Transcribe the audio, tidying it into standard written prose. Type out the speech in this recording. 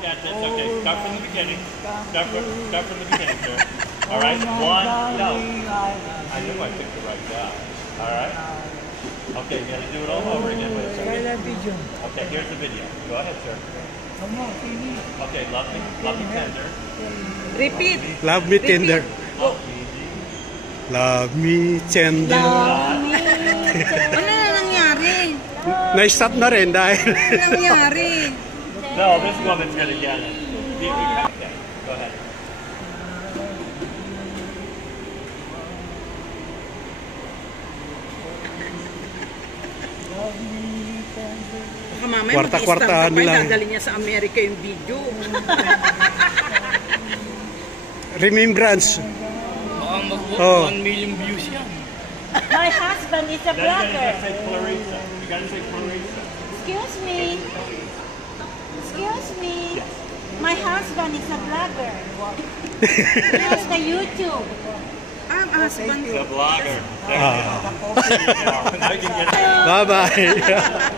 Yeah, that's okay. Start from the beginning. Start from the beginning, sir. All right. One. No. I knew I picked the right guy. All right. Okay, you got to do it all over again. Wait a second. Okay, here's the video. Go ahead, sir. Okay, love me tender. Repeat. Love me tender. Love me tender. Ano na nangyari? Na-stop na rin dahil. Ano nangyari? No, this woman's gonna get it. Okay, go ahead. Baka mamaya Kwarta-kwartahan mag-i-stamp lang. dadali niya sa Amerika yung video. Remembrance. Oh. 1 million views yan. My husband is a Then you blogger. gotta say Clarissa. You gotta say Clarissa. Excuse me. Excuse me. My husband is a blogger. He has the YouTube. Ang husband The blogger. Bye-bye.